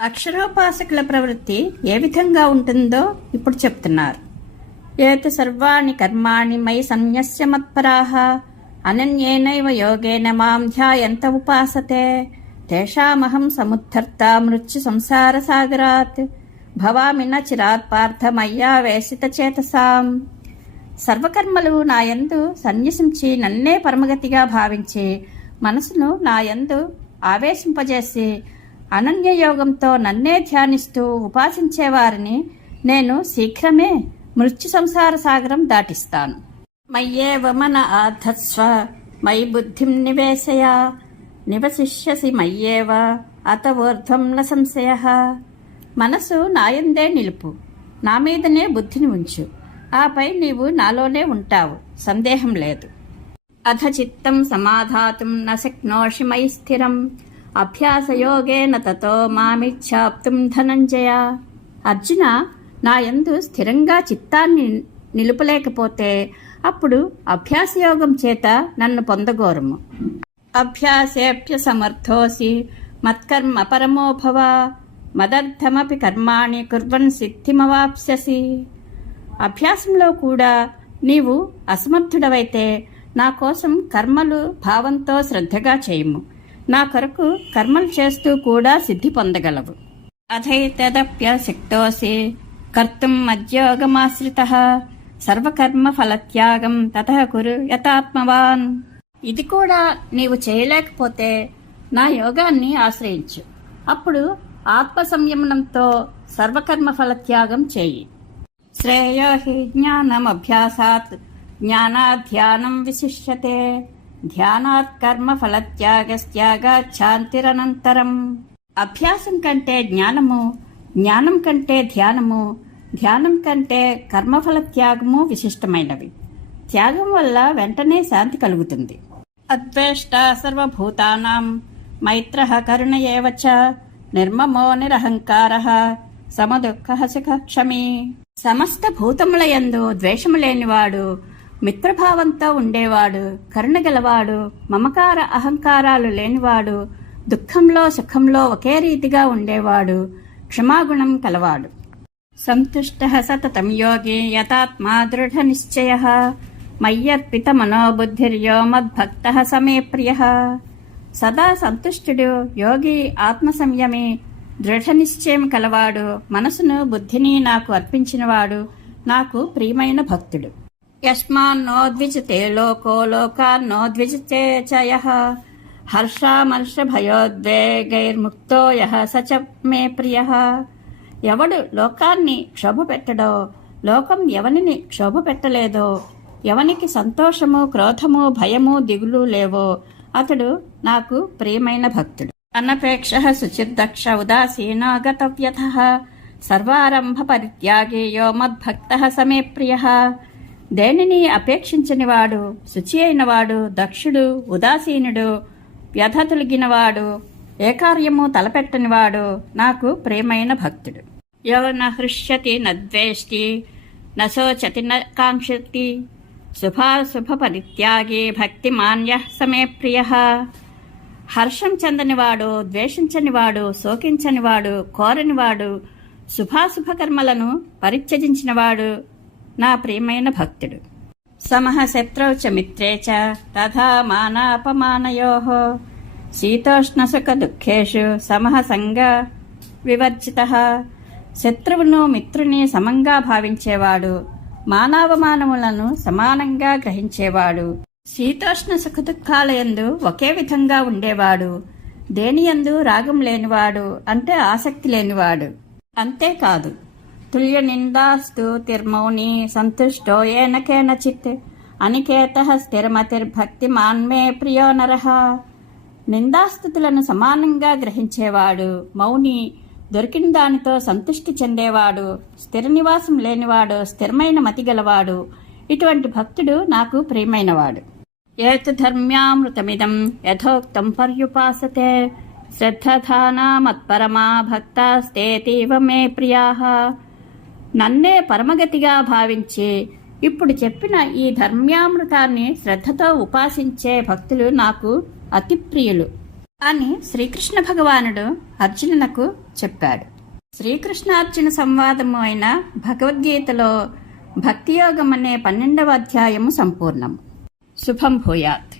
అక్షరోపాసకుల ప్రవృత్తి ఏ విధంగా ఉంటుందో ఇప్పుడు చెప్తున్నారు. ఏత సర్వాణి కర్మాణి మయి సంన్యస్య మత్పరాహ అనన్యేనైవ యోగేన మాం ధ్యాయంత ఉపాసతే తేషామహం సముద్ధర్త మృత్యు సంసార సాగరాత్ భవామి చిరాత్ పార్థ మయ్యా వేసిత చేతసాం. సర్వకర్మలు నాయందు సన్యసించి నన్నే పరమగతిగా భావించి మనసును నాయందు ఆవేశింపజేసి అనన్యయోగంతో నన్నే ధ్యానిస్తూ ఉపాసించేవారిని నేను శీఘ్రమే మృత్యు సంసార సాగరం దాటిస్తాను. మయ్యేవ మన ఆధత్స్వ మయి బుద్ధిం నివేశయ నివసిష్యసి మయ్యేవ అత ఊర్ధ్వం న సంశయ. మనసు నాయందే నిలుపు నా మీదనే బుద్ధిని ఉంచు ఆపై నీవు నాలోనే ఉంటావు సందేహం లేదు. అథ చిత్తం సమాధాతుం న శక్నోషి స్థిరం అభ్యాసయోగేన తతో మామిచ్చాప్తుం ధనంజయ. అర్జున నా యందు స్థిరంగా చిత్తాన్ని నిలుపలేకపోతే అప్పుడు అభ్యాసయోగం చేత నన్ను పొందగోరము. అభ్యాసేభ్య సమర్థోసి మత్కర్మ పరమో భవ మదర్థమపి కర్మాణి కుర్వన్ సిద్ధిమవాప్స్యసి. అభ్యాసంలో కూడా నీవు అసమర్థుడవైతే నా కోసం కర్మలు భావంతో శ్రద్ధగా చేయము. నా కొరకు కర్మలు చేస్తూ కూడా సిద్ధి పొందగలవు. అథైతదప్యశక్తోసి కర్తుం మధ్యోగమాశ్రిత సర్వకర్మ ఫలత్యాగం తత కురు యథాత్మవాన్ ఇది కూడా నీవు చేయలేకపోతే నా యోగాన్ని ఆశ్రయించు. అప్పుడు ఆత్మ సంయమనంతో సర్వకర్మ ఫలత్యాగం చేయి. శ్రేయో హి జ్ఞానమభ్యాసాత్ జ్ఞానాధ్యానం విశిష్యతే. ధ్యానాత్ కర్మ ఫలత్యాగస్త్యాగాఛాంతిరనంతరం అభ్యాసం కంటే జ్ఞానము జ్ఞానం కంటే ధ్యానము ధ్యానం కంటే కర్మఫల త్యాగము విశిష్టమైనవి. త్యాగం వల్ల వెంటనే శాంతి కలుగుతుంది. అద్వేష్ట సర్వభూతానాం మైత్ర కరుణ ఏవచ నిర్మమో నిరహంకార సమదుఃఖ సుఖ క్షమి సమస్త భూతముల యందు ద్వేషము లేనివాడు మిత్రభావంతో ఉండేవాడు కరుణ గలవాడు మమకార అహంకారాలు లేనివాడు దుఃఖంలో సుఖంలో ఒకే రీతిగా ఉండేవాడు క్షమాగుణం కలవాడు. సంతుష్ట సతతం యోగి యథాత్మా దృఢ నిశ్చయ మయ్యర్పిత మనోబుద్ధిర్యో మద్భక్త సమే ప్రియ. సదా సంతుష్టుడు యోగి ఆత్మ సంయమి దృఢ నిశ్చయం కలవాడు మనసును బుద్ధిని నాకు అర్పించినవాడు నాకు ప్రియమైన భక్తుడు. యస్మాన్నోద్విజతే లోకో లోకాన్నోద్విజతే చ యః హర్షామర్ష భయోద్వేగైర్ముక్తో యః సచ మే ప్రియ ఎవడు లోకాన్ని క్షోభ పెట్టడో లోకం ఎవనిని క్షోభ పెట్టలేదో ఎవనికి సంతోషము క్రోధము భయము దిగులు లేవో అతడు నాకు ప్రియమైన భక్తుడు. అనపేక్ష శుచిర్దక్ష ఉదాసీనాగతవ్యథ సర్వారంభ పరిత్యాగేయో మద్భక్త సమే ప్రియ. దేనిని అపేక్షించనివాడు శుచి అయినవాడు దక్షుడు ఉదాసీనుడు వ్యధ తొలగినవాడు ఏ కార్యము తలపెట్టనివాడు నాకు ప్రేమైన భక్తుడు. యో న హృష్యతి నశోచతి నకాంక్షతి శుభాశుభ పరిత్యాగి భక్తి మాన్య సమే ప్రియ. హర్షం చెందనివాడు ద్వేషించనివాడు శోకించనివాడు కోరనివాడు శుభాశుభ కర్మలను పరిత్యజించినవాడు నా ప్రియమైన భక్తుడు. సమః శత్రౌ చ మిత్రే చ తథా మానాపమానయో. శీతోష్ణ సుఖ దుఃఖేషు సమః సంగ వివర్జిత. శత్రువును మిత్రుని సమంగా భావించేవాడు మానవమానములను సమానంగా గ్రహించేవాడు శీతోష్ణ సుఖ దుఃఖాలయందు ఒకే విధంగా ఉండేవాడు దేనియందు రాగం లేనివాడు అంటే ఆసక్తి లేనివాడు. అంతేకాదు తుల్య నిందాస్తు తిర్మౌని సంతుష్టో ఏన కేనచిత్ అనికేత స్థిరమతిర్భక్తి మాన్మే ప్రియో నరహ నిందాస్థుతులను సమానంగా గ్రహించేవాడు మౌని దొరికిన దానితో సంతృష్టి చెందేవాడు స్థిర నివాసం లేనివాడు స్థిరమైన మతి గలవాడు ఇటువంటి భక్తుడు నాకు ప్రియమైనవాడు. ఏతు ధర్మ్యామృతమిదం యథోక్తం పర్యుపాసతే శ్రద్ధధానా మత్పరమా భక్తాస్తేతీవ మే ప్రియా। నన్నే పరమగతిగా భావించి. ఇప్పుడు చెప్పిన ఈ ధర్మ్యామృతాన్ని శ్రద్ధతో ఉపాసించే భక్తులు నాకు అతి ప్రియులు అని శ్రీకృష్ణ భగవానుడు అర్జునునకు చెప్పాడు. శ్రీకృష్ణార్జున సంవాదము అయిన భగవద్గీతలో భక్తియోగం అనే పన్నెండవ అధ్యాయము సంపూర్ణం శుభం భూయాత్.